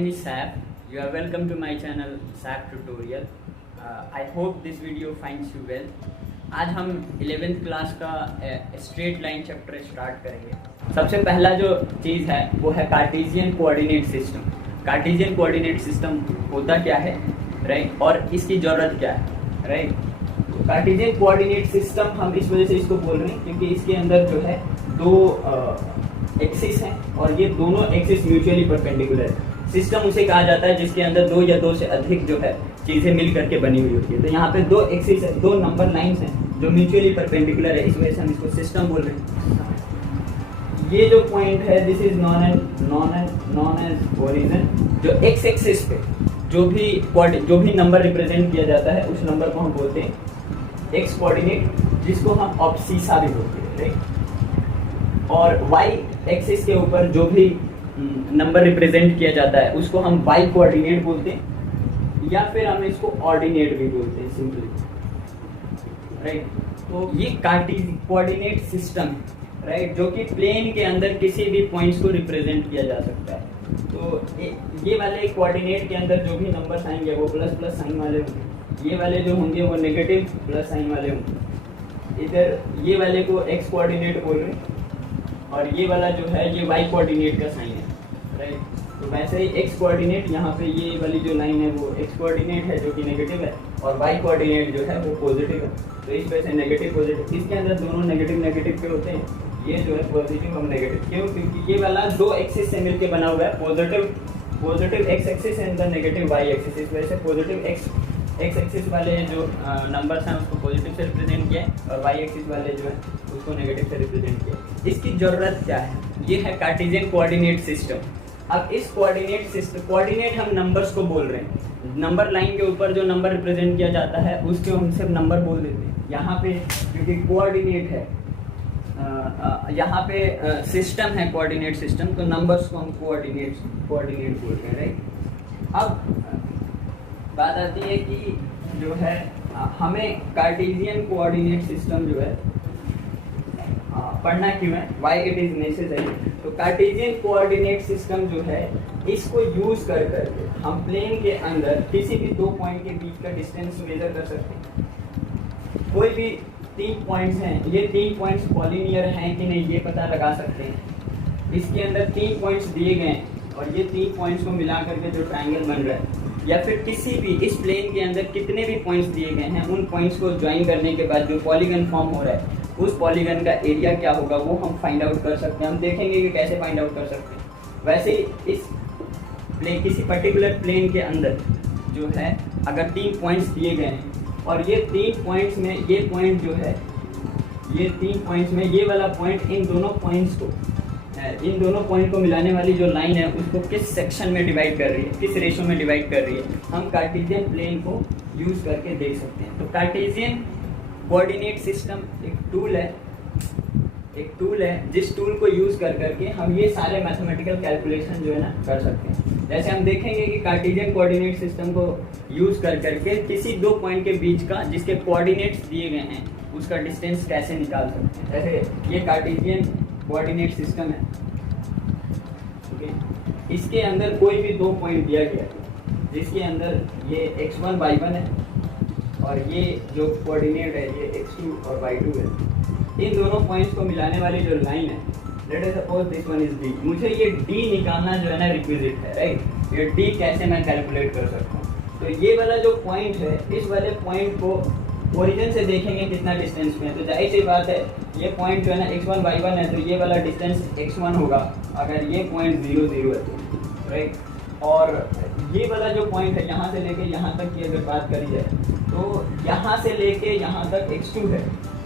name is Saf. You are welcome to my channel Saf Tutorial. I hope this video finds you well. आज हम 11th class का straight line chapter start करेंगे। सबसे पहला जो चीज़ है वो है Cartesian coordinate system. Cartesian coordinate system होता क्या है, राइट, और इसकी ज़रूरत क्या है, राइट। तो कार्टेशियन कोऑर्डिनेट सिस्टम हम इस वजह से इसको बोल रहे हैं क्योंकि इसके अंदर जो है दो एक्सिस हैं और ये दोनों एक्सिस म्यूचुअली परपेंडिकुलर है। सिस्टम उसे कहा जाता है जिसके अंदर दो या दो से अधिक जो है चीज़ें मिल करके बनी हुई होती है। तो यहाँ पे दो एक्सिस है, दो नंबर लाइंस हैं जो म्यूचुअली परपेंडिकुलर है, इस वजह से हम इसको सिस्टम बोल रहे हैं। ये जो पॉइंट है this is known as origin. जो एक्स एक्सिस पे जो भी नंबर रिप्रेजेंट किया जाता है उस नंबर को हम बोलते हैं एक्स कोऑर्डिनेट, जिसको हम ऑब्सीसा भी बोलते हैं, राइट। और वाई एक्सिस के ऊपर जो भी नंबर रिप्रेजेंट किया जाता है उसको हम वाई कोऑर्डिनेट बोलते हैं, या फिर हम इसको ऑर्डिनेट भी बोलते हैं सिंपली, राइट। तो ये कार्टेशियन कोऑर्डिनेट सिस्टम है, राइट, जो कि प्लेन के अंदर किसी भी पॉइंट्स को रिप्रेजेंट किया जा सकता है। तो ये वाले कोऑर्डिनेट के अंदर जो भी नंबर्स आएंगे वो प्लस प्लस साइन वाले होंगे, ये वाले जो होंगे वो नेगेटिव प्लस साइन वाले होंगे। इधर ये वाले को एक्स कोऑर्डिनेट बोल रहे हैं और ये वाला जो है ये वाई कोऑर्डिनेट का साइन है, राइट। तो वैसे ही एक्स कोऑर्डिनेट यहाँ पे ये वाली जो लाइन है वो एक्स कोऑर्डिनेट है जो कि नेगेटिव है, और वाई कोऑर्डिनेट जो है वो पॉजिटिव है। तो इस वजह से नेगेटिव पॉजिटिव, इसके अंदर दोनों नेगेटिव नेगेटिव पे होते हैं। ये जो है पॉजिटिव और नेगेटिव, क्यों? क्योंकि ये वाला दो एक्सिस से मिलकर बना हुआ है, positive x axis and the negative y axis. इस वजह से पॉजिटिव एक्स एक्सिस वाले जो नंबर्स हैं उसको पॉजिटिव से रिप्रेजेंट किया है और वाई एक्सिस वाले जो है उसको नेगेटिव से रिप्रेजेंट किया है। इसकी ज़रूरत क्या है? ये है कार्टेशियन कोऑर्डिनेट सिस्टम। अब इस कोऑर्डिनेट सिस्टम, कोऑर्डिनेट हम नंबर्स को बोल रहे हैं, नंबर लाइन के ऊपर जो नंबर रिप्रेजेंट किया जाता है उसको हम सिर्फ नंबर बोल देते हैं। यहाँ पे क्योंकि कोऑर्डिनेट है, यहाँ पे सिस्टम है कोऑर्डिनेट सिस्टम, तो नंबर्स को हम कोऑर्डिनेट बोलते हैं, राइट। अब बात आती है कि जो है हमें कार्टेशियन कोऑर्डिनेट सिस्टम जो है पढ़ना क्यों है, व्हाई इट इज नेसेसरी। तो कार्टेशियन कोऑर्डिनेट सिस्टम जो है इसको यूज कर करके हम प्लेन के अंदर किसी भी दो पॉइंट के बीच का डिस्टेंस मेजर कर सकते हैं। कोई भी तीन पॉइंट्स हैं, ये तीन पॉइंट्स कॉलिनियर हैं कि नहीं ये पता लगा सकते हैं। इसके अंदर तीन पॉइंट्स दिए गए हैं और ये तीन पॉइंट्स को मिला करके जो ट्रायंगल बन रहा है, या फिर किसी भी इस प्लेन के अंदर कितने भी पॉइंट्स दिए गए हैं उन पॉइंट्स को ज्वाइन करने के बाद जो पॉलीगन फॉर्म हो रहा है उस पॉलीगन का एरिया क्या होगा वो हम फाइंड आउट कर सकते हैं। हम देखेंगे कि कैसे फाइंड आउट कर सकते हैं। वैसे ही इस प्लेन, किसी पर्टिकुलर प्लेन के अंदर जो है अगर तीन पॉइंट्स दिए गए हैं और ये तीन पॉइंट्स में ये पॉइंट जो है, ये तीन पॉइंट्स में ये वाला पॉइंट इन दोनों पॉइंट को मिलाने वाली जो लाइन है उसको किस सेक्शन में डिवाइड कर रही है, किस रेशो में डिवाइड कर रही है, हम कार्टेशियन प्लेन को यूज करके देख सकते हैं। तो कार्टेशियन कोऑर्डिनेट सिस्टम एक टूल है जिस टूल को यूज कर करके हम ये सारे मैथमेटिकल कैलकुलेशन जो है ना कर सकते हैं। जैसे हम देखेंगे कि कार्टेशियन कोऑर्डिनेट सिस्टम को यूज कर करके किसी दो पॉइंट के बीच का जिसके कोऑर्डिनेट्स दिए गए हैं उसका डिस्टेंस कैसे निकाल सकते हैं। जैसे ये कार्टेशियन कोऑर्डिनेट सिस्टम है, ओके। इसके अंदर कोई भी दो पॉइंट दिया गया जिसके अंदर ये x1 y1 है और ये जो कोऑर्डिनेट है ये x2 और y2 है। इन दोनों पॉइंट्स को मिलाने वाली जो लाइन है, let us suppose this one is d। मुझे ये d निकालना जो है ना रिक्विजिट है, राइट। ये d कैसे मैं कैलकुलेट कर सकता हूँ? तो ये वाला जो पॉइंट है इस वाले पॉइंट को ओरिजिन से देखेंगे कितना डिस्टेंस में है। तो जाहिर सी बात है ये पॉइंट जो है ना x1 y1 है, तो ये वाला डिस्टेंस x1 होगा अगर ये पॉइंट 0 0 है, राइट। और ये वाला जो पॉइंट है यहाँ से लेके यहाँ तक की अगर बात करी जाए तो यहाँ से लेके यहाँ तक x2 है।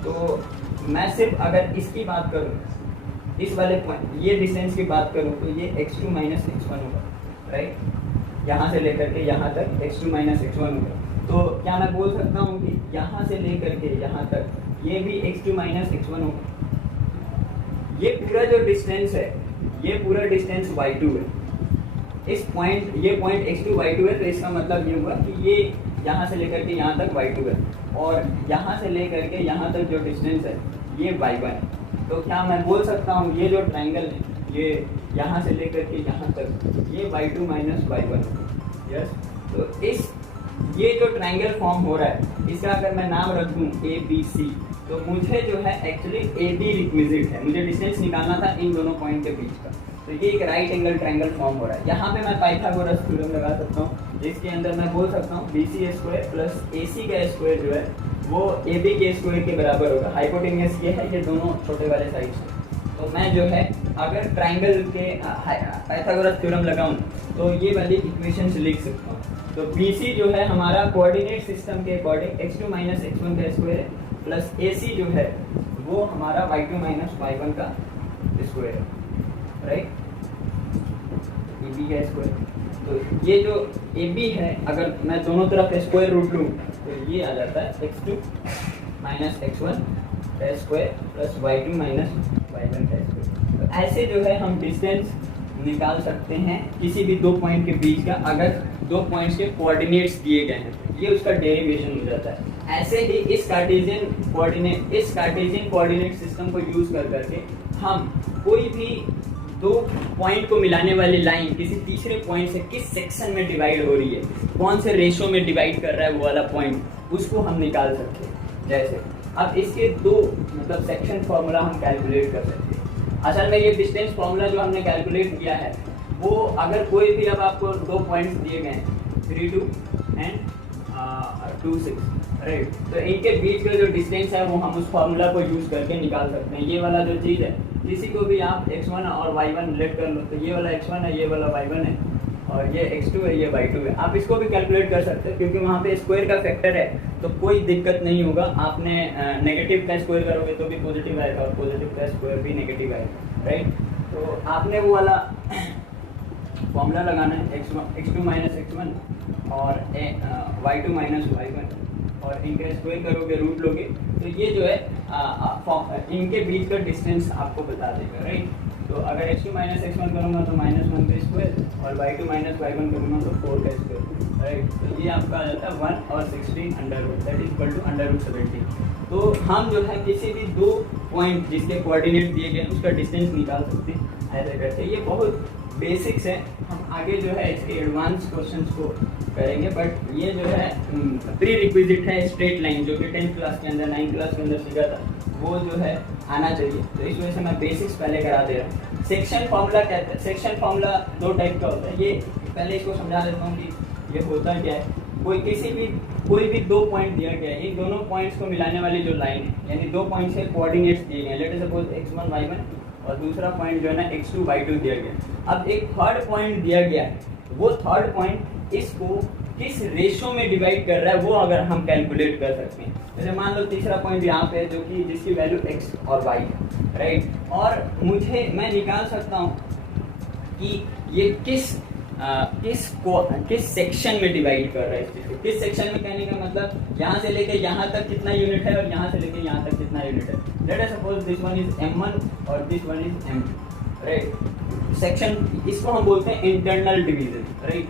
तो मैं सिर्फ अगर इसकी बात करूँ, इस वाले पॉइंट ये डिस्टेंस की बात करूँ तो ये x2 माइनस x1 होगा, राइट। यहाँ से लेकर के यहाँ तक x2 माइनस x1 होगा। तो क्या मैं बोल सकता हूँ कि यहाँ से लेकर के यहाँ तक ये भी x2 माइनस x1 होगा। ये पूरा जो डिस्टेंस है ये पूरा डिस्टेंस y2 है। इस पॉइंट, ये पॉइंट x2 y2 है, तो इसका मतलब ये हुआ कि ये यहाँ से लेकर के यहाँ तक y2 है और यहाँ से लेकर के यहाँ तक जो डिस्टेंस है ये y1 है। तो क्या मैं बोल सकता हूँ ये जो ट्राइंगल है ये यहाँ से लेकर के यहाँ तक ये y2 माइनस y1। यस, तो इस ये जो ट्रायंगल फॉर्म हो रहा है इसका अगर मैं नाम रख दूँ ABC, तो मुझे जो है एक्चुअली AB रिक्विजिट है, मुझे डिस्टेंस निकालना था इन दोनों पॉइंट के बीच का। तो ये एक राइट एंगल ट्रायंगल फॉर्म हो रहा है। यहाँ पे मैं पाइथागोरस थ्योरम लगा सकता हूँ, जिसके अंदर मैं बोल सकता हूँ BC स्क्वायर प्लस AC का स्क्वायर जो है वो AB के स्क्वायर के बराबर होगा। हाइपोटेन्यूस ये है, ये दोनों छोटे वाले साइड्स हैं। तो मैं जो है अगर ट्रायंगल के पाइथागोरस थ्योरम लगाऊं तो ये वाली इक्वेशंस लिख सकता हूँ। तो BC जो है हमारा कोऑर्डिनेट सिस्टम के अकॉर्डिंग x2 माइनस x1 का स्क्वायर है, प्लस AC जो है वो हमारा y2 माइनस y1 का स्क्वायर है, राइट, AB का स्क्वायर। तो ये जो AB है अगर मैं दोनों तरफ स्क्वायर रूट लूँ तो ये आ जाता है x2 माइनस x1 का square plus y2 minus y1 का स्क्वायर। तो ऐसे जो है हम डिस्टेंस निकाल सकते हैं किसी भी दो पॉइंट के बीच का, अगर दो पॉइंट्स के कोऑर्डिनेट्स दिए गए हैं तो ये उसका डेरिवेशन हो जाता है। ऐसे ही इस कार्टेशियन कोऑर्डिनेट सिस्टम को यूज कर करके हम कोई भी दो पॉइंट को मिलाने वाली लाइन किसी तीसरे पॉइंट से किस सेक्शन में डिवाइड हो रही है, कौन से रेशो में डिवाइड कर रहा है वो वाला पॉइंट, उसको हम निकाल सकते हैं। जैसे अब इसके दो मतलब सेक्शन फॉर्मूला हम कैलकुलेट कर सकते हैं। असल में ये डिस्टेंस फॉर्मूला जो हमने कैलकुलेट किया है वो अगर कोई भी अब आपको दो पॉइंट्स दिए गए हैं 3, 2 एंड 2, 6, राइट, तो इनके बीच का जो डिस्टेंस है वो हम उस फॉर्मूला को यूज करके निकाल सकते हैं। ये वाला जो चीज़ है किसी को भी आप x1 और y1 लेट कर लो, तो ये वाला x1 है, ये वाला y1 है, और ये x2 है, ये y2 है। आप इसको भी कैलकुलेट कर सकते हैं क्योंकि वहाँ पे स्क्वायर का फैक्टर है, तो कोई दिक्कत नहीं होगा। आपने नेगेटिव का स्क्वायर करोगे तो भी पॉजिटिव आएगा और पॉजिटिव का स्क्वायर भी नेगेटिव आएगा, राइट। तो आपने वो वाला फॉर्मूला लगाना है x2 माइनस x1 और y2 माइनस y1, और इनका स्क्वायर करोगे, रूट लोगे, तो ये जो है इनके बीच का डिस्टेंस आपको बता देगा, राइट। तो अगर x2 माइनस x1 करूँगा तो -1 का स्क्वायर और y2 माइनस y1 करूँगा तो 4 का स्क्वायर, राइट। तो ये आपका आ जाता है 1 और 16 under root that is equal to under root 17। तो हम जो है किसी भी दो पॉइंट जिसके कोऑर्डिनेट दिए गए उसका डिस्टेंस निकाल सकते हैं ऐसे करके। ये बहुत बेसिक्स है, हम आगे जो है इसके एडवांस क्वेश्चंस को करेंगे, बट ये जो है प्री रिक्विजिट है स्ट्रेट लाइन, जो कि 10th क्लास के अंदर 9th क्लास के अंदर सीखा था, वो जो है आना चाहिए। तो इस वजह से मैं बेसिक्स पहले करा दे रहा हूँ। सेक्शन फार्मूला कहते हैं, सेक्शन फार्मूला दो टाइप का होता है। ये पहले इसको समझा देता हूँ कि ये होता क्या है। कोई भी दो पॉइंट दिया गया है, इन दोनों पॉइंट्स को मिलाने वाली जो लाइन है, यानी दो पॉइंट्स के कोऑर्डिनेट्स दिए गए हैं, let us suppose x1 y1 और दूसरा पॉइंट जो है ना x2 y2 दिया गया। अब एक थर्ड पॉइंट दिया गया है, वो थर्ड पॉइंट इसको किस रेशो में डिवाइड कर रहा है वो अगर हम कैलकुलेट कर सकते हैं। जैसे मान लो तीसरा पॉइंट यहाँ पे है जो कि जिसकी वैल्यू x और y है, राइट, और मैं निकाल सकता हूँ कि ये किस सेक्शन में डिवाइड कर रहा है इस चीज़ को। किस सेक्शन में कहने का मतलब यहाँ से लेके यहाँ तक कितना यूनिट है और यहाँ से लेके यहाँ तक कितना यूनिट है। Let us suppose this one is m1 और this one is m2, right. Section इसको हम बोलते हैं internal division, right,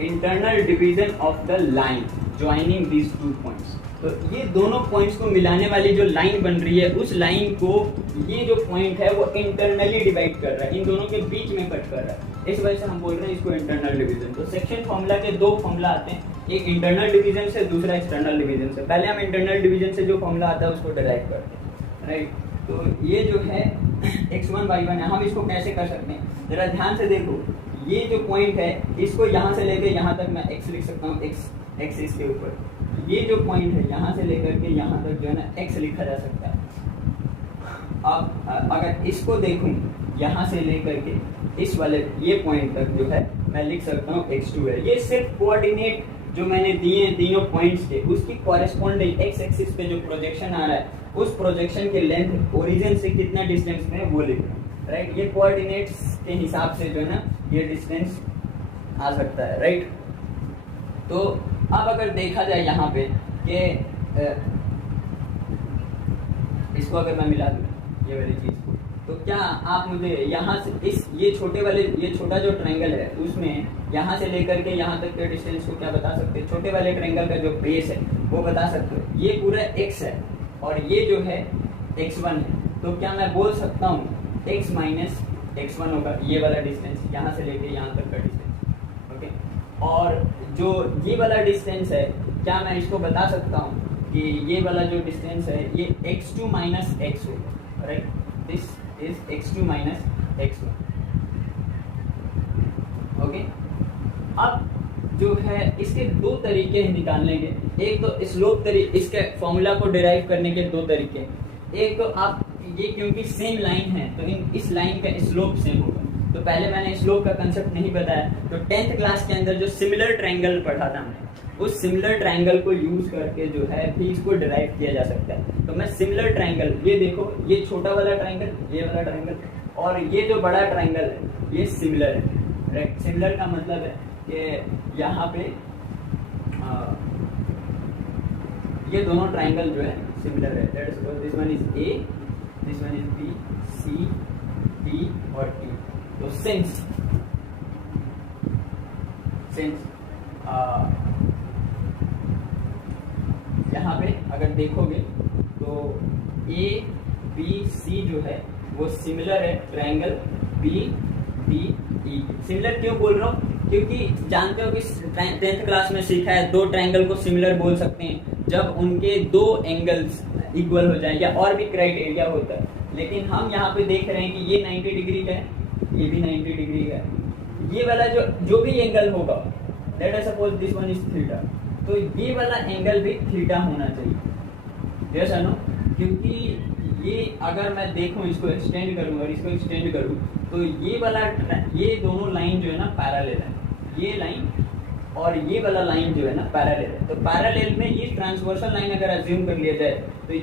internal division of the line joining these two points. तो ये दोनों पॉइंट्स को मिलाने वाली जो लाइन बन रही है, उस लाइन को ये जो पॉइंट है वो इंटरनली डिवाइड कर रहा है, इन दोनों के बीच में कट कर रहा है। इस वजह से हम बोल रहे हैं इसको इंटरनल डिवीजन। तो सेक्शन फॉर्मूला के दो फॉर्मूला आते हैं, एक इंटरनल डिवीजन से, दूसरा एक्सटर्नल डिवीजन से। पहले हम इंटरनल डिवीजन से जो फॉर्मूला आता है उसको डिराइव करते हैं, राइट। तो ये जो है x1 y1 है, हम इसको कैसे कर सकते हैं जरा ध्यान से देखो। ये जो पॉइंट है इसको यहाँ से लेकर यहाँ तक मैं x लिख सकता हूँ, x इसके ऊपर। ये जो पॉइंट है यहाँ से लेकर के यहाँ तक जो है ना x लिखा जा सकता है। अब अगर इसको देखूं यहाँ से लेकर के इस वाले ये पॉइंट तक जो है मैं लिख सकता हूँ x2 है। ये सिर्फ कोऑर्डिनेट जो मैंने दिए हैं तीनों पॉइंट्स के, उसकी कॉरेस्पॉन्डिंग x एक्सिस पे जो प्रोजेक्शन आ रहा है उस प्रोजेक्शन के लेंथ ओरिजिन से कितना डिस्टेंस में वो लिख रहा हूँ, राइट। ये कोऑर्डिनेट्स के हिसाब से जो है ना ये डिस्टेंस आ सकता है, राइट। तो अब अगर देखा जाए यहाँ पे कि इसको अगर मैं मिला दूँ ये वाली चीज़ को, तो क्या आप मुझे यहाँ से ये छोटा जो ट्रायंगल है उसमें यहाँ से लेकर के यहाँ तक के डिस्टेंस को क्या बता सकते हैं? छोटे वाले ट्रायंगल का जो बेस है वो बता सकते हो। ये पूरा x है और ये जो है x1 है, तो क्या मैं बोल सकता हूँ x माइनस x1 होगा, ये वाला डिस्टेंस यहाँ से लेके यहाँ तक का डिस्टेंस, ओके। और जो ये वाला डिस्टेंस है, क्या मैं इसको बता सकता हूँ कि ये वाला जो डिस्टेंस है ये x2 माइनस x होगा, right. This is x2 minus x1, okay. अब जो है इसके दो तरीके हैं निकालने के। एक तो स्लोप तरीके, इसके फॉर्मूला को डिराइव करने के दो तरीके। एक तो आप ये क्योंकि सेम लाइन है तो इस लाइन का स्लोप सेम होगा। तो पहले मैंने स्लोप का कंसेप्ट नहीं बताया, तो 10th क्लास के अंदर जो सिमिलर ट्रायंगल पढ़ा था हमने, उस सिमिलर ट्रायंगल को यूज करके जो है भी इसको डिराइव किया जा सकता है। तो मैं सिमिलर ट्रायंगल, ये देखो, ये छोटा वाला ट्रायंगल, ये वाला ट्रायंगल, और ये जो बड़ा ट्रायंगल है ये सिमिलर है, राइट। सिमिलर का मतलब है कि यहाँ पे ये दोनों ट्रायंगल जो है सिमिलर है। Let's suppose this one is a, this one is b, c, d और टी। तो सिंस यहाँ पे अगर देखोगे तो ए बी सी जो है वो सिमिलर है triangle b d e. Similar क्यों बोल रहा हूँ? क्योंकि जानते हो कि 10th क्लास में सीखा है दो ट्रायंगल को सिमिलर बोल सकते हैं जब उनके दो एंगल्स इक्वल हो जाए, या और भी क्राइटेरिया होता है। लेकिन हम यहाँ पे देख रहे हैं कि ये 90 डिग्री का है, ये भी 90 डिग्री का है। ये वाला जो भी एंगल होगा, let us suppose this one is theta, तो ये वाला एंगल भी थीटा होना चाहिए, यस और नो। क्योंकि ये अगर मैं देखूं, इसको एक्सटेंड करूं और इसको एक्सटेंड करूं, तो ये दोनों लाइन जो है ना पैरेलल है, ये लाइन और ये वाला लाइन जो है ना पैरेलल है। तो पैरेलल में ये ट्रांसवर्सल लाइन अगर अज्यूम कर लिया जाए तो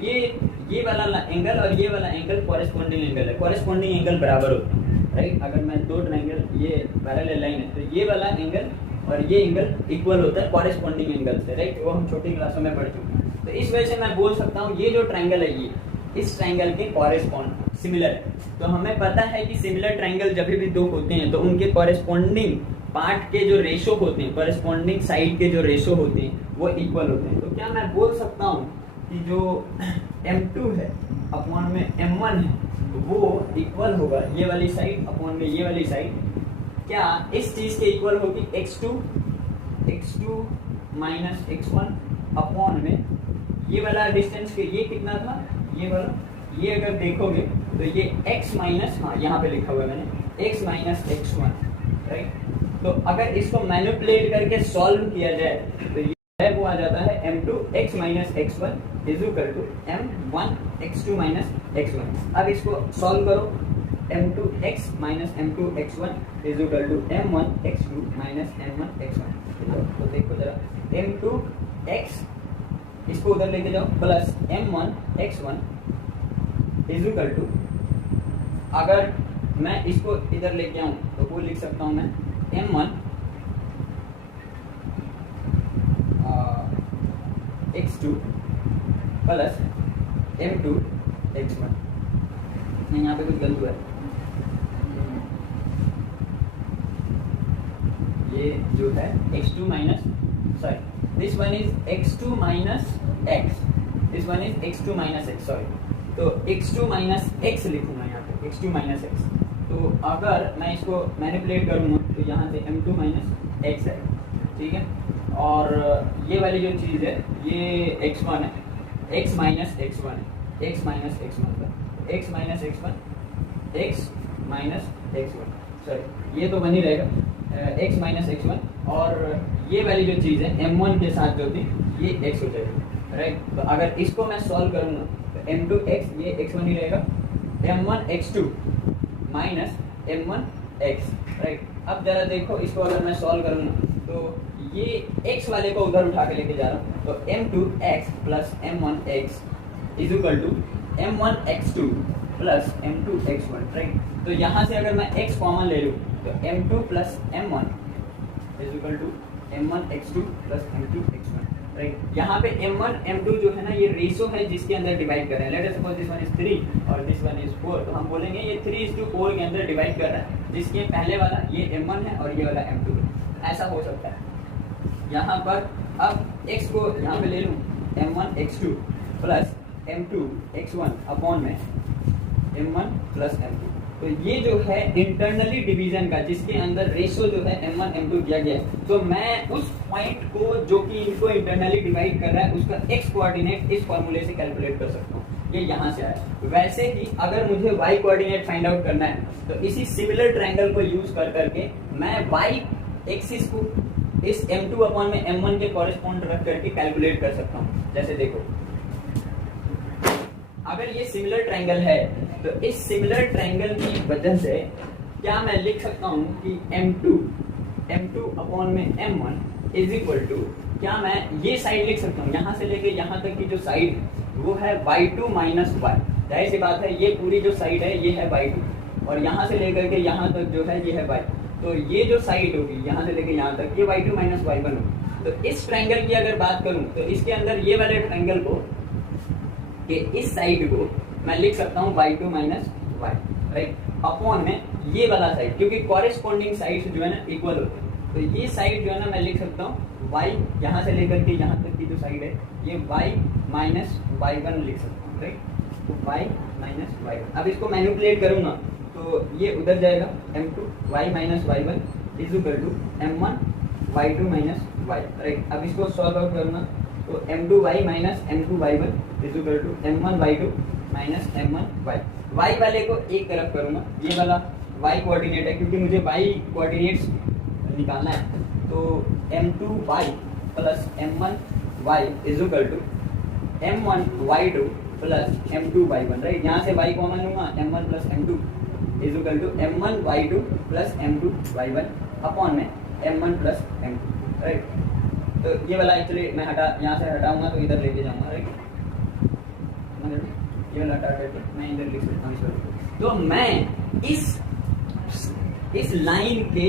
ये वाला एंगल और ये वाला एंगल कॉरेस्पॉन्डिंग एंगल है, कॉरेस्पॉन्डिंग एंगल बराबर होता है, राइट। अगर मैं दो ट्रायंगल, ये पैरेलल लाइन है, तो ये वाला एंगल और ये एंगल इक्वल होता है कॉरेस्पॉन्डिंग एंगल से, राइट। वो हम छोटी क्लासों में पढ़ चुके हैं। तो इस वजह से मैं बोल सकता हूँ ये जो ट्रायंगल है ये इस ट्रायंगल के कॉरेस्पॉन्ड सिमिलर है। तो हमें पता है कि सिमिलर ट्रायंगल जब भी दो होते हैं तो उनके कॉरेस्पॉन्डिंग पार्ट के जो रेशो होते हैं, कॉरेस्पॉन्डिंग साइड के जो रेशो होते हैं वो इक्वल होते हैं। तो क्या मैं बोल सकता हूँ कि जो m2 है अपॉन में m1 है वो इक्वल होगा ये वाली साइड अपॉन में ये वाली साइड, क्या इस चीज के इक्वल होगी x2 माइनस x1 अपॉन में ये वाला डिस्टेंस के, ये कितना था, ये वाला, ये अगर देखोगे तो ये x माइनस, हाँ यहाँ पे लिखा हुआ है मैंने, x माइनस x1, राइट। तो अगर इसको मैनिपुलेट करके सॉल्व किया जाए तो ये वो आ जाता है m2 x minus x1 is equal to m1 x2 minus x1। अब इसको सॉल्व करो, m2 x minus m2 x1 is equal to m1 x2 minus m1 x1। तो देखो जरा, m2 x इसको उधर लेके जाओ plus m1 x1 is equal to, अगर मैं इसको इधर लेके आऊं तो वो लिख सकता हूं मैं m1 x2 plus m2 x1। नहीं, यहाँ पे कुछ गलत हुआ है, ये जो है x2 minus, sorry this one is x2 minus x, this one is x2 minus x, sorry. तो x2 माइनस x लिखूंगा यहाँ पे, x2 माइनस x। तो अगर मैं इसको मैनिपुलेट करूँगा तो यहाँ से m2 माइनस x है, ठीक है। और ये वाली जो चीज़ है ये x1 है, x माइनस x1 है, x माइनस x1 का, x minus x1, x minus x1, sorry ये तो बन ही रहेगा, x माइनस x1। और ये वाली जो चीज़ है m1 के साथ जो थी ये x हो जाएगी, राइट। तो अगर इसको मैं सॉल्व करूँगा तो m2 x, ये x1 ही रहेगा, m1 x2 minus m1 x, right. अब जरा देखो, इसको अगर मैं सॉल्व करूँगा तो ये x वाले को उधर उठा के लेके जा रहा हूँ, तो m2 x plus m1 x is equal to m1 x2 plus m2 x1, right. तो यहाँ से अगर मैं x कॉमन ले लूँ तो m2 plus m1 is equal to m1 x2 plus m2 x1, right. यहाँ पे m1 m2 जो है ना ये रेशो है जिसके अंदर डिवाइड कर रहे हैं। Let us suppose this one is 3 और दिस वन इज 4, तो हम बोलेंगे ये 3:4 के अंदर डिवाइड कर रहा है, जिसके पहले वाला ये m1 है और ये वाला m2 है। ऐसा हो सकता है यहाँ पर। अब x को यहाँ पे ले लूँ m1 x2 plus m2 x1 upon में m1 प्लस m2। तो ये जो है इंटरनली डिवीजन का, जिसके अंदर रेशो जो है m1 m2 दिया गया है, तो मैं उस पॉइंट को जो कि इनको इंटरनली डिवाइड कर रहा है उसका x कोऑर्डिनेट इस फॉर्मूले से कैलकुलेट कर सकता हूँ। ये यहाँ से आया। वैसे ही अगर मुझे y कोऑर्डिनेट फाइंड आउट करना है तो इसी सिमिलर ट्रायंगल को यूज कर करके मैं y एक्सिस को इस m2 अपॉन में m1 के कॉरेस्पॉन्ड रख करके कैलकुलेट कर सकता हूँ। जैसे देखो, अगर ये सिमिलर ट्रायंगल है तो इस सिमिलर ट्रायंगल की वजह से क्या मैं लिख सकता हूँ कि m2 अपॉन में m1 इज इक्वल टू, क्या मैं ये साइड लिख सकता हूँ, यहाँ से लेके यहाँ तक की जो साइड है वो है y2 माइनस y। जाहिर सी बात है ये पूरी जो साइड है ये है y2 और यहाँ से लेकर के यहाँ तक जो है ये है y। तो ये जो साइड होगी यहाँ से लेके यहाँ तक ये y2 माइनस y1 होगी। तो इस ट्रायंगल की अगर बात करूँ तो इसके अंदर ये वाले ट्रायंगल को कि इस साइड को मैं लिख सकता हूँ y2 minus y, right, upon में ये वाला साइड, क्योंकि कॉरेस्पॉन्डिंग साइड्स जो है ना इक्वल होते हैं। तो ये साइड जो है ना मैं लिख सकता हूँ y, यहाँ से लेकर के यहाँ तक की जो साइड है ये y माइनस y1 लिख सकता हूँ, राइट। तो y माइनस y1, अब इसको मैनिपुलेट करूँगा तो ये उधर जाएगा, m2 y minus y1 is equal to m1 y2 minus y, right. अब इसको सॉल्व आउट करूँगा तो m2 y minus m2 y1 is equal to m1 y2 minus m1 y। y वाले को एक तरफ करूँगा, ये वाला y कोऑर्डिनेट है क्योंकि मुझे y कोऑर्डिनेट्स निकालना है। तो m2 y plus m1 y is equal to m1 y2 plus m2 y1, right. यहाँ से y कॉमन लूँगा, m1 plus m2 is equal to m1 y2 plus m2 y1 upon में m1 प्लस m2, राइट। तो ये वाला actually मैं यहाँ से हटाऊंगा तो इधर लेके जाऊंगा, राइट। ये वाला हटा करके मैं इधर लिख सकता हूँ। तो मैं इस लाइन के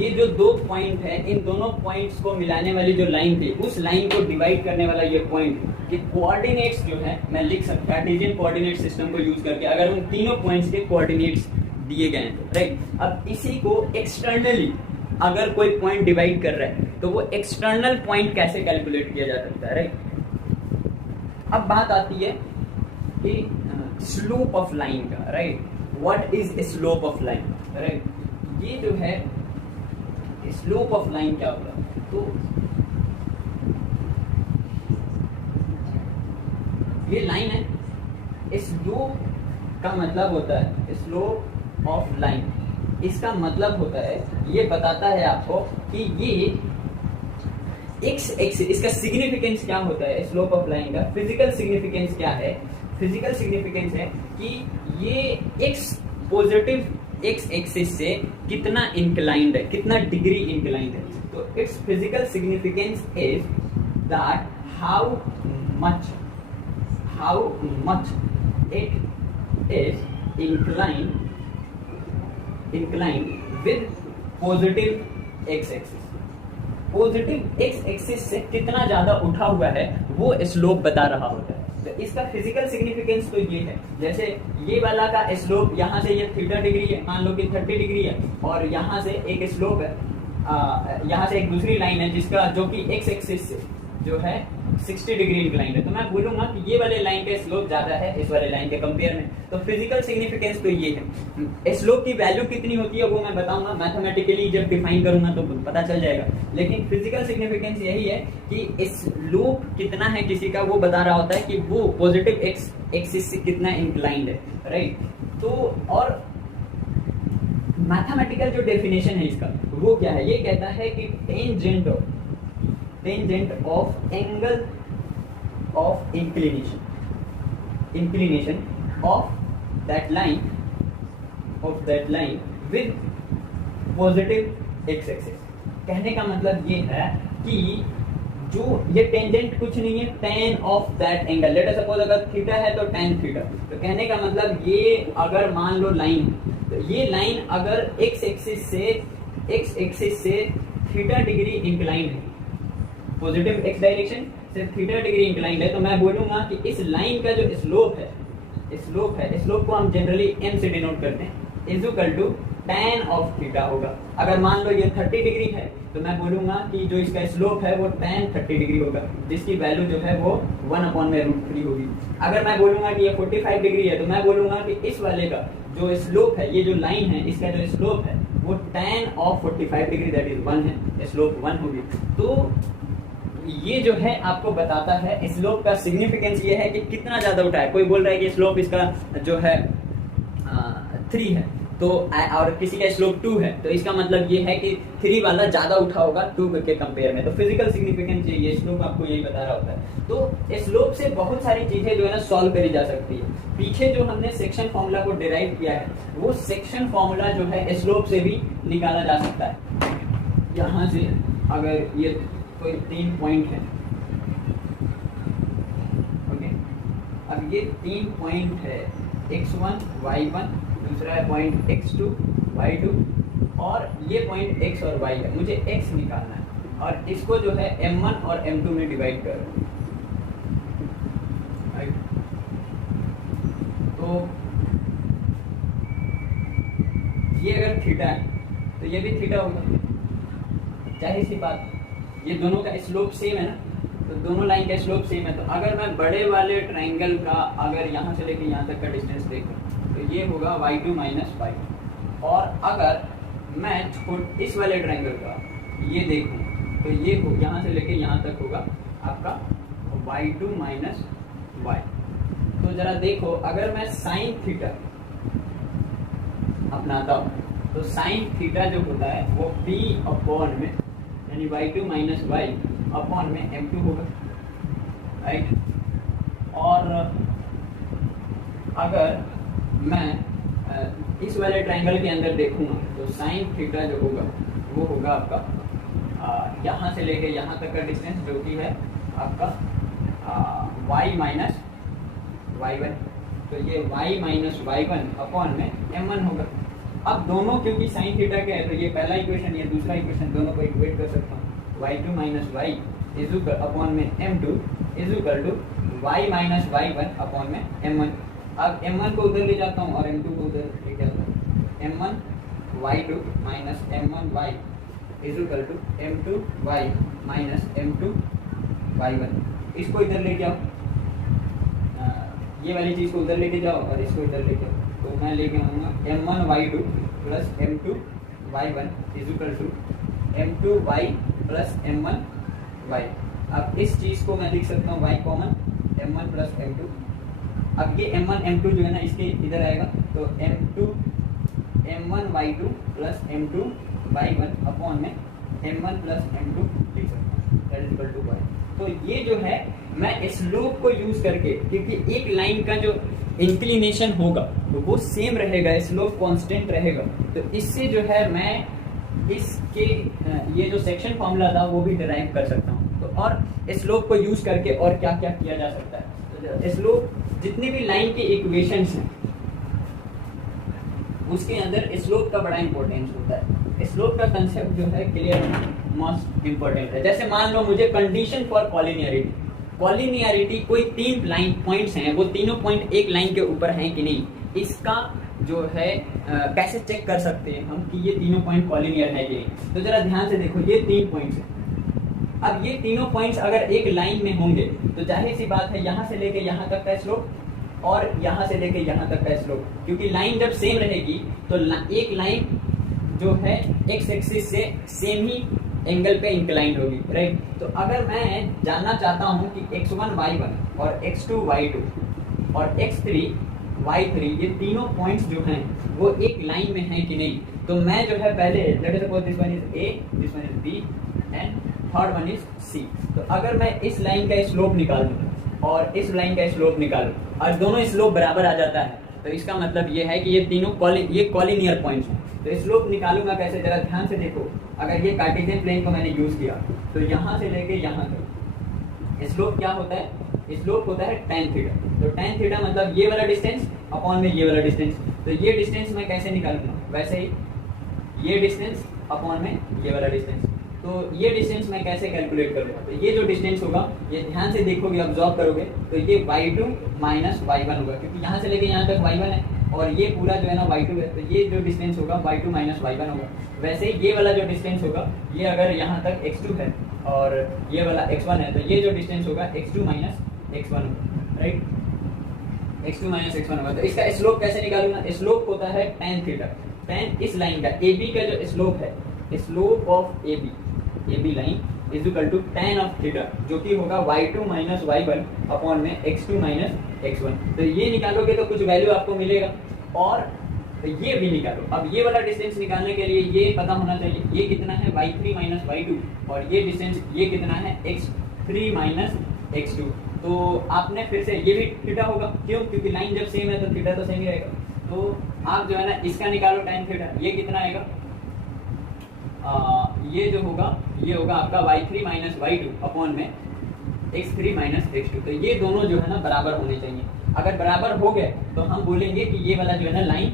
ये जो दो पॉइंट है, इन दोनों पॉइंट्स को मिलाने वाली जो लाइन थी, उस लाइन को डिवाइड करने वाला ये पॉइंट के कोऑर्डिनेट्स जो है मैं लिख सकता हूँ कार्टेशियन कोऑर्डिनेट सिस्टम को यूज करके, अगर उन तीनों पॉइंट्स के कोऑर्डिनेट्स दिए गए हैं तो, राइट। अब इसी को एक्सटर्नली अगर कोई पॉइंट डिवाइड कर रहा है तो वो एक्सटर्नल पॉइंट कैसे कैलकुलेट किया जा सकता है, राइट। अब बात आती है कि स्लोप ऑफ लाइन का, right. What is slope of line, right. ये जो है स्लोप ऑफ लाइन क्या होगा, तो ये लाइन है, स्लोप का मतलब होता है, स्लोप ऑफ लाइन इसका मतलब होता है, ये बताता है आपको कि ये एक्स एक्सिस, इसका सिग्निफिकेंस क्या होता है, स्लोप ऑफ लाइन का फिजिकल सिग्निफिकेंस क्या है। फिजिकल सिग्निफिकेंस है कि ये एक्स पॉजिटिव एक्स एक्सिस से कितना इंक्लाइंड है, कितना डिग्री इंक्लाइंड है। तो it's physical significance is that how much it is inclined with positive x axis। Positive x axis से कितना ज्यादा उठा हुआ है वो स्लोप बता रहा होता है। तो इसका फिजिकल सिग्निफिकेंस तो ये है, जैसे ये वाला का स्लोप यहाँ से ये थीटा डिग्री है, मान लो कि 30 डिग्री है, और यहाँ से एक स्लोप है, यहाँ से एक दूसरी लाइन है जिसका जो कि x एक्सिस से जो है 60 डिग्री इंक्लाइंड है। तो मैं बोलूंगा कि ये वाले लाइन का स्लोप ज्यादा है इस वाले लाइन के कंपेयर में। तो फिजिकल सिग्निफिकेंस तो ये है। स्लोप की वैल्यू कितनी होती है वो मैं बताऊंगा, मैथमेटिकली जब डिफाइन करूंगा तो पता चल जाएगा। लेकिन फिजिकल सिग्निफिकेंस यही है कि स्लोप कितना है किसी का वो बता रहा होता है कि वो पॉजिटिव एक्स एक्सिस से कितना इंक्लाइंड है, राइट। तो और मैथमेटिकल जो डेफिनेशन है इसका वो क्या है, ये कहता है कि tangent of angle of inclination of that line with positive x axis। कहने का मतलब ये है कि जो ये टेंजेंट कुछ नहीं है, tan of that angle. Let us suppose अगर थीटा है तो tan थीटा। तो कहने का मतलब ये अगर मान लो लाइन, तो ये लाइन अगर x एक्सिस से थीटा डिग्री इंक्लाइंड है, पॉजिटिव x डायरेक्शन से थीटा डिग्री इंक्लाइंड है, तो मैं बोलूंगा कि इस लाइन का जो स्लोप को हम जनरली m से डिनोट करते हैं, is equal to tan of theta होगा। अगर मान लो ये 30 डिग्री है तो मैं बोलूंगा कि जो इसका स्लोप है वो tan 30 डिग्री होगा, जिसकी वैल्यू जो है वो 1/√3 होगी। अगर मैं बोलूंगा कि ये 45 डिग्री है, तो मैं बोलूंगा कि इस वाले का जो स्लोप है, ये जो लाइन है, इसका जो स्लोप है वो tan of 45 degree that is 1 है, स्लोप 1 होगी। तो ये जो है आपको बताता है स्लोप का सिग्निफिकेंस ये है कि कितना ज्यादा उठा है। कोई बोल रहा है कि स्लोप इसका जो है 3 है, तो और किसी का स्लोप 2 है, तो इसका मतलब ये है कि 3 वाला ज्यादा उठा होगा 2 के कंपेयर में। तो फिजिकल सिग्निफिकेंस ये स्लोप आपको यही बता रहा होता है। तो स्लोप से बहुत सारी चीजें जो है ना सॉल्व करी जा सकती है। पीछे जो हमने सेक्शन फॉर्मूला को डिराइव किया है, वो सेक्शन फॉर्मूला जो है स्लोप से भी निकाला जा सकता है। यहाँ से अगर ये कोई 3 पॉइंट है, ओके, अब ये 3 पॉइंट है, x1 y1, दूसरा है पॉइंट x2 y2, और ये पॉइंट x और y है। मुझे x निकालना है और इसको जो है m1 और m2 में डिवाइड कर, तो ये अगर थीटा है तो ये भी थीटा होगा, जाहिर सी बात। ये दोनों का स्लोप सेम है ना, तो दोनों लाइन का स्लोप सेम है। तो अगर मैं बड़े वाले ट्राइंगल का अगर यहाँ से लेके यहाँ तक का डिस्टेंस देखूँ तो ये होगा y2 माइनस y1, और अगर मैं इस वाले ट्राइंगल का ये देखूँ तो ये हो यहाँ से लेके यहाँ तक होगा आपका y2 माइनस y। तो जरा देखो, अगर मैं साइन थीटा अपनाता हूँ तो साइन थीटा जो होता है वो p अपॉन में यानी y2 माइनस y अपॉन में m2 होगा, राइट। और अगर मैं इस वाले ट्राइंगल के अंदर देखूंगा तो साइन थीटा जो होगा वो होगा आपका यहाँ से लेके यहाँ तक का डिस्टेंस जो कि है आपका y माइनस y1, तो ये y माइनस y1 अपॉन में m1 होगा। अब दोनों क्योंकि साइन थीटा के है, तो ये पहला इक्वेशन, ये दूसरा इक्वेशन, दोनों को इक्वेट कर सकता हूँ। y2 minus y is equal upon में m2 is equal to y minus y1 upon में m1। अब m1 को उधर ले जाता हूँ और m2 को उधर लेके आता हूँ। m1 y2 minus m1 y is equal to m2 y minus m2 y1। इसको इधर लेके आओ, ये वाली चीज़ को उधर लेके जाओ और इसको इधर लेके आओ, तो मैं लेके आऊँगा m1 y2 plus m2 y1 is equal to m2 y plus m1 y। अब इस चीज़ को मैं लिख सकता हूँ y common m1 plus m2। अब ये m1 m2 जो है ना इसके इधर आएगा, तो m1 y2 plus m2 y1 upon में m1 प्लस m2 लिख सकता हूँ, that is equal to y। तो ये जो है मैं स्लोप को यूज करके, क्योंकि एक लाइन का जो इंक्लिनेशन होगा तो वो सेम रहेगा, स्लोप कांस्टेंट रहेगा, तो इससे जो है मैं इसके ये जो सेक्शन फॉर्मूला था वो भी डिराइव कर सकता हूँ। तो और स्लोप को यूज करके और क्या क्या किया जा सकता है, तो स्लोप जितनी भी लाइन के इक्वेशंस हैं उसके अंदर स्लोप का बड़ा इंपॉर्टेंस होता है। स्लोप का कंसेप्ट जो है क्लियर मोस्ट इंपॉर्टेंट है। जैसे मान लो मुझे कंडीशन फॉर कॉलिनियरिटी, कॉलिनियरिटी कोई 3 लाइन पॉइंट्स हैं, वो तीनों पॉइंट एक लाइन के ऊपर हैं कि नहीं, इसका जो है कैसे चेक कर सकते हैं हम कि ये तीनों पॉइंट कॉलिनियर है कि नहीं। तो जरा ध्यान से देखो, ये 3 पॉइंट्स हैं। अब ये तीनों पॉइंट्स अगर एक लाइन में होंगे तो जाहिर सी बात है यहाँ से लेके यहाँ तक का स्लोप और यहाँ से लेके यहाँ तक का स्लोप, क्योंकि लाइन जब सेम रहेगी तो एक लाइन जो है एक्स एक्सिस से सेम ही एंगल पे इंक्लाइंड होगी, राइट। तो अगर मैं जानना चाहता हूँ कि x1 y1 और x2 y2 और x3 y3 ये तीनों पॉइंट्स जो हैं वो एक लाइन में हैं कि नहीं, तो मैं जो है पहले let us suppose this one is a, this one is b and third one is c। तो अगर मैं इस लाइन का स्लोप निकालूं और इस लाइन का स्लोप निकालूं और दोनों स्लोप बराबर आ जाता है, तो इसका मतलब ये है कि ये तीनों कॉलिनियर पॉइंट्स हैं। तो स्लोप निकालूंगा कैसे, जरा ध्यान से देखो। अगर ये कार्टेशियन प्लेन को मैंने यूज किया तो यहाँ से लेके यहाँ तक स्लोप क्या होता है, स्लोप होता है tan थीटा। तो tan थीटा मतलब ये वाला डिस्टेंस अपॉन में ये वाला डिस्टेंस। तो ये डिस्टेंस मैं कैसे निकालूंगा, वैसे ही ये डिस्टेंस अपॉन में ये वाला डिस्टेंस। तो ये डिस्टेंस मैं कैसे कैलकुलेट करूँगा, तो ये जो डिस्टेंस होगा ये ध्यान से देखोगे, ऑब्जॉर्व करोगे, तो ये y2 माइनस y1 होगा, क्योंकि यहाँ से लेके यहाँ तक y1 है, और ये पूरा जो है ना y2 है, तो ये जो डिस्टेंस होगा y2 माइनस y1 होगा। वैसे ही ये वाला जो डिस्टेंस होगा, ये अगर यहाँ तक x2 है और ये वाला x1 है, तो ये जो डिस्टेंस होगा x2 माइनस x1 होगा, राइट, x2 माइनस x1 होगा। तो इसका स्लोप कैसे निकालूंगा? स्लोप होता है tan थीटा। tan इस लाइन का AB का जो स्लोप है, slope of AB line is equal to tan of theta, जो कि होगा y2 माइनस y1 अपॉन में x2 माइनस x1। तो ये निकालोगे तो कुछ वैल्यू आपको मिलेगा, और ये भी निकालो। अब ये वाला डिस्टेंस निकालने के लिए ये पता होना चाहिए, ये कितना है y3 माइनस y2, और ये डिस्टेंस ये कितना है x3 माइनस x2। तो आपने फिर से ये भी थीटा होगा, क्यों? क्योंकि लाइन जब सेम है तो थीटा तो सेम ही रहेगा। तो आप जो है ना इसका निकालो tan थीटा, ये कितना आएगा? ये जो होगा ये होगा आपका y3 माइनस y2 अपॉन में x3 माइनस x2। तो ये दोनों जो है ना बराबर होने चाहिए। अगर बराबर हो गए तो हम बोलेंगे कि ये वाला जो है ना लाइन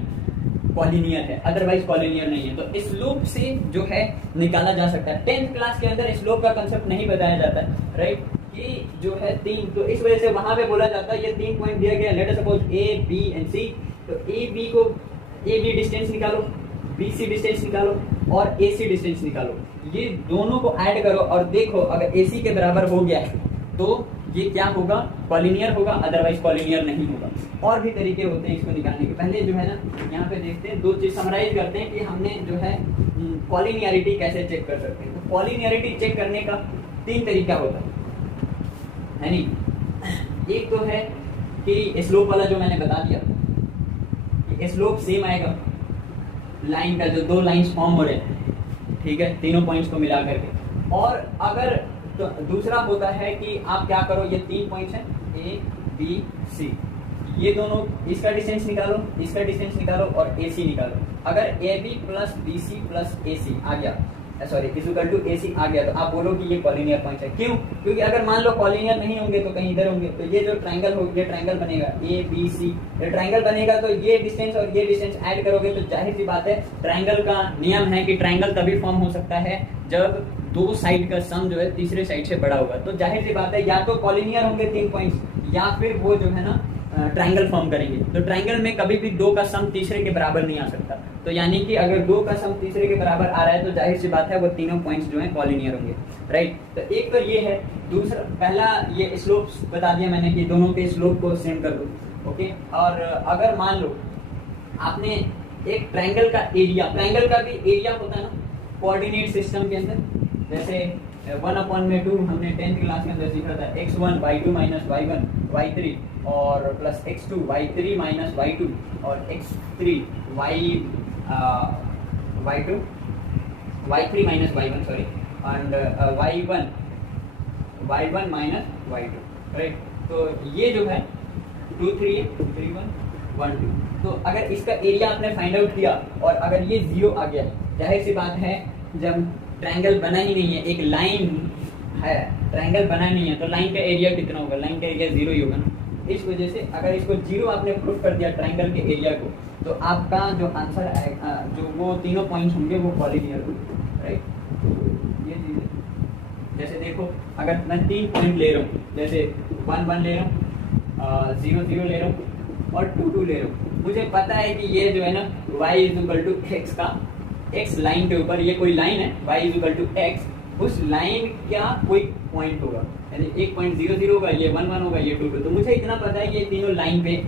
कॉलिनियर है, अदरवाइज कॉलिनियर नहीं है। तो स्लोप से जो है निकाला जा सकता है। 10th क्लास के अंदर स्लोप का कंसेप्ट नहीं बताया जाता है, राइट, कि जो है 3, तो इस वजह से वहां पे बोला जाता है ये 3 पॉइंट दिया गया, let us suppose A, B and C। तो A B डिस्टेंस निकालो, BC डिस्टेंस निकालो और AC डिस्टेंस निकालो। ये दोनों को ऐड करो और देखो अगर AC के बराबर हो गया है तो ये क्या होगा? कॉलिनियर होगा, अदरवाइज कॉलिनियर नहीं होगा। और भी तरीके होते हैं इसको निकालने के। पहले जो है ना यहाँ पे देखते हैं, 2 चीज समराइज करते हैं कि हमने जो है कॉलिनियरिटी कैसे चेक कर सकते हैं। तो कॉलिनियरिटी चेक करने का 3 तरीका होता है नहीं। एक तो है कि स्लोप वाला जो मैंने बता दिया, स्लोप सेम आएगा लाइन का, जो 2 लाइंस फॉर्म हो रहे हैं, ठीक है, तीनों पॉइंट्स को मिला करके। और अगर तो दूसरा होता है कि आप क्या करो, ये 3 पॉइंट्स हैं A, B, C, ये दोनों, इसका डिस्टेंस निकालो, इसका डिस्टेंस निकालो और AC निकालो। अगर AB plus BC plus AC आ गया, सॉरी इक्वल टू AC आ गया, तो आप बोलो कि ये कॉलिनियर पॉइंट है। क्यों? क्योंकि अगर मान लो कॉलिनियर नहीं होंगे तो कहीं इधर होंगे, तो ये जो ट्रायंगल हो, ये ट्रायंगल बनेगा ABC, ये ट्रायंगल बनेगा, तो ये डिस्टेंस और ये डिस्टेंस ऐड करोगे तो जाहिर सी बात है, ट्रायंगल का नियम है कि ट्रायंगल तभी फॉर्म हो सकता है जब 2 साइड का सम जो है तीसरे साइड से बड़ा होगा। तो जाहिर सी बात है या तो कॉलिनियर होंगे 3 पॉइंट्स, या फिर वो जो है ना ट्रायंगल फॉर्म करेंगे। तो ट्रायंगल में कभी भी 2 का सम तीसरे के बराबर नहीं आ सकता। तो यानी कि अगर 2 का सम तीसरे के बराबर आ रहा है तो जाहिर सी बात है वो तीनों पॉइंट्स जो हैं कॉलिनियर होंगे, राइट। तो एक तो ये है। दूसरा, पहला ये स्लोप बता दिया मैंने कि दोनों के स्लोप को सेम कर दो, ओके। और अगर मान लो आपने एक ट्रायंगल का एरिया, ट्रायंगल का भी एरिया होता है ना कोऑर्डिनेट सिस्टम के अंदर, जैसे 1/2 हमने 10th क्लास के अंदर सीखा था, x1 y2 minus y1 y3 और plus x2 y3 minus y2 और x3 y2 y3 minus y1 sorry and y1 minus y2, right. तो ये जो है 2 3 3 1 1 2। तो अगर इसका एरिया आपने फाइंड आउट किया और अगर ये 0 आ गया, जाहिर सी बात है जब ट्रायंगल बना ही नहीं है, एक लाइन है, ट्रायंगल बना नहीं है, तो लाइन का एरिया कितना होगा? लाइन का एरिया 0 ही होगा ना। इस वजह से अगर इसको 0 आपने प्रूफ कर दिया ट्रायंगल के एरिया को, तो आपका जो आंसर आएगा, जो वो तीनों पॉइंट्स होंगे वो कॉलिनियर होंगे, राइट। ये चीज है। जैसे देखो अगर मैं 3 पॉइंट ले रहा हूँ, जैसे 1 1 ले रहा हूँ, 0 0 ले रहा हूँ और 2 2 ले रहा हूँ, मुझे पता है कि ये जो है ना y इक्वल टू x का, x लाइन के ऊपर ये कोई लाइन है, y इक्वल टू x, उस लाइन का कोई पॉइंट होगा, यानी एक पॉइंट 0 0 होगा, ये 1 1 होगा, ये 2 2। तो मुझे इतना पता है कि ये तीनों लाइन पे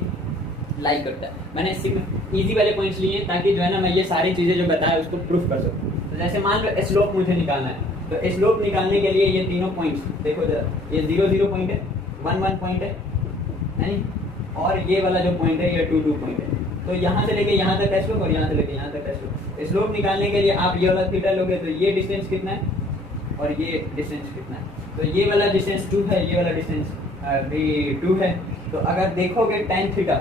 लाइक करता है। मैंने सिर्फ इजी वाले पॉइंट्स लिए ताकि जो है ना मैं ये सारी चीजें जो बताया उसको प्रूफ कर सकूँ। तो जैसे मान लो स्लोप मुझे निकालना है, तो स्लोप निकालने के लिए ये तीनों पॉइंट्स देखो जरा, ये 0 0 पॉइंट है, 1 1 पॉइंट है नहीं, और ये वाला जो पॉइंट है ये 2 2 पॉइंट है। तो यहाँ से लेके यहाँ तक स्लोप और यहाँ से लेके यहाँ तक स्लोप। स्लोप निकालने के लिए आप ये वाला थीटा लोगे, तो ये डिस्टेंस कितना है और ये डिस्टेंस कितना है, तो ये वाला डिस्टेंस 2 है, ये वाला डिस्टेंस भी 2 है। तो अगर देखोगे tan थीटा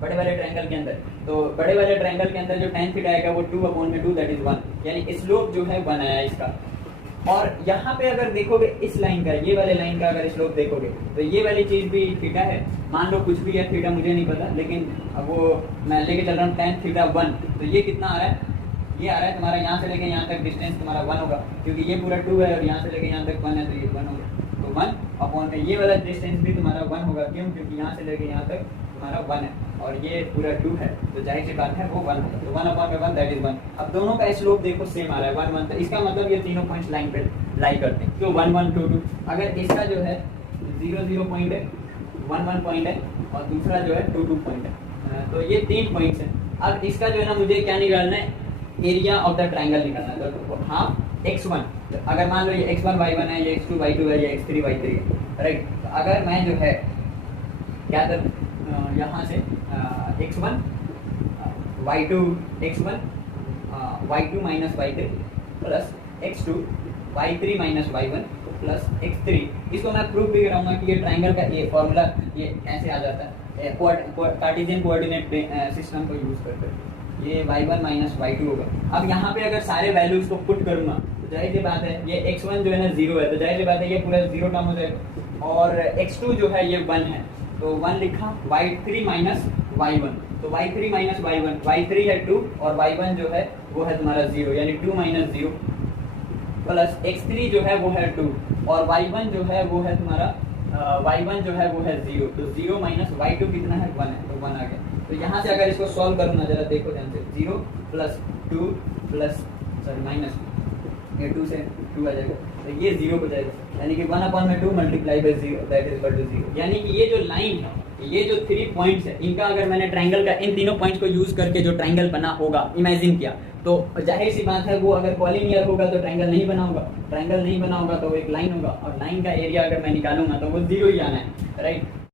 बड़े वाले ट्रायंगल के अंदर, तो बड़े वाले ट्रायंगल के अंदर जो tan थीटा आएगा वो 2/2 दैट इज 1, यानी स्लोप जो है 1 आया इसका। और यहाँ पे अगर देखोगे इस लाइन का, ये वाले लाइन का अगर स्लोप देखोगे, तो ये वाली चीज भी थीटा है, मान लो कुछ भी है, थीटा मुझे नहीं पता, लेकिन अब वो मैं लेके चल रहा हूँ tan थीटा 1, तो ये कितना आ रहा है ये आ रहा है तुम्हारा यहाँ से लेके यहाँ तक डिस्टेंस तुम्हारा 1 होगा, क्योंकि ये पूरा 2 है और यहाँ से लेके यहाँ तक 1 है, तो ये 1 होगा। तो 1 में ये वाला डिस्टेंस भी तुम्हारा 1 होगा, क्यों? क्योंकि यहाँ से लेके यहाँ तक तुम्हारा 1 है और ये पूरा 2 है, तो जाहिर सी बात है वो 1 होगा। तो 1/1 दैट इज 1। अब दोनों का स्लोप देखो सेम आ रहा है 1 1, तो इसका मतलब ये तीनों पॉइंट्स लाइन पे लाई करते हैं। तो 1 1 2 2। अगर इसका जो है 0 0 पॉइंट है, 1 1 पॉइंट है और दूसरा जो है 2 2 पॉइंट है, तो ये 3 पॉइंट्स हैं। अब इसका जो है ना मुझे क्या निकालना है, एरिया ऑफ द ट्राइंगल निकालना है। तो हाफ x1, अगर मान लो ये x1 y1 है, ये x2 y2 है, ये x3 y3 है, राइट। तो अगर मैं जो है क्या कर यहाँ से x1 y2 x1 y2 minus y3 plus x2 y3 minus y1 plus x3, इसको मैं प्रूफ भी कराऊंगा कि ये ट्राइंगल का ये फॉर्मूला ये ऐसे आ जाता है कार्टेशियन कोऑर्डिनेट सिस्टम को यूज करके। ये y1 माइनस y2 होगा। अब यहाँ पे अगर सारे वैल्यूज को पुट करूंगा तो जाहिर सी बात है ये x1 जो है ना 0 है, तो जाहिर सी बात है ये पूरा 0 टर्म हो जाएगा, और x2 जो है ये 1 है, तो 1 लिखा, y3 माइनस y1, तो y3 माइनस y1, y3 है 2 और y1 जो है वो है तुम्हारा 0, यानी 2 माइनस 0 प्लस x3 जो है वो है 2 और y1 जो है वो है तुम्हारा y1 जो है वो है 0, तो 0 माइनस y2 कितना है 1 है, तो 1 आ गया। तो यहाँ से अगर इसको सॉल्व करूँ ना, जरा देखो ध्यान से, 0 प्लस 2 प्लस माइनस ये 2 से 2 आ जाएगा, तो ये 0 हो जाएगा, यानी कि 1/2 multiply by 0 that is equal to 0। यानी कि ये जो लाइन है, ये जो 3 पॉइंट्स है, इनका अगर मैंने ट्राइंगल का इन तीनों पॉइंट्स को यूज करके जो ट्राइंगल बना होगा इमेजिन किया, तो जाहिर सी बात है वो अगर कॉलिनियर होगा तो ट्राइंगल नहीं बना होगा, ट्राइंगल नहीं बना होगा तो वो एक लाइन होगा, और लाइन का एरिया अगर मैं निकालूंगा तो वो 0 ही आना है, राइट।